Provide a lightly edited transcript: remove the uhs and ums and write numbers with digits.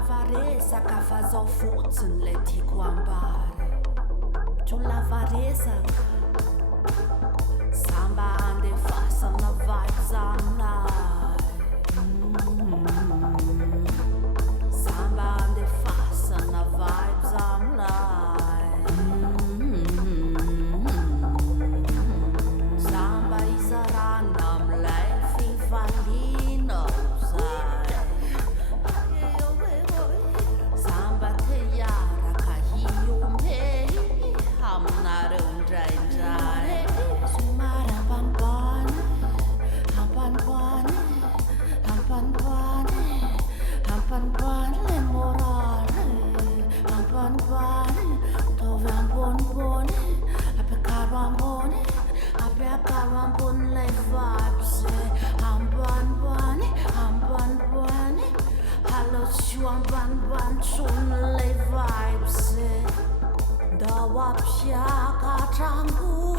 lava resaka fa zao fotsiny lay tiako ambary. To lava resaka samba andefasana vibes amin'ilay. Samba andefasana vibes amin'ilay. Samba izarana milay fifalianao zay. Samba hiaraka hihomehy aminareo indraindray. Somary ambanimbany, ambanimbany, ambanimbany, ambanimbany lay moraly. Ambanimbany Ataovy ambonimbony, Ampiakaro ambony, Ampiakaro ambony lay vibes. Ambanimbany, ambanimbany, Aleo tsy ambanimbany intsony lay vibes. Ndao hampiakatra angovo.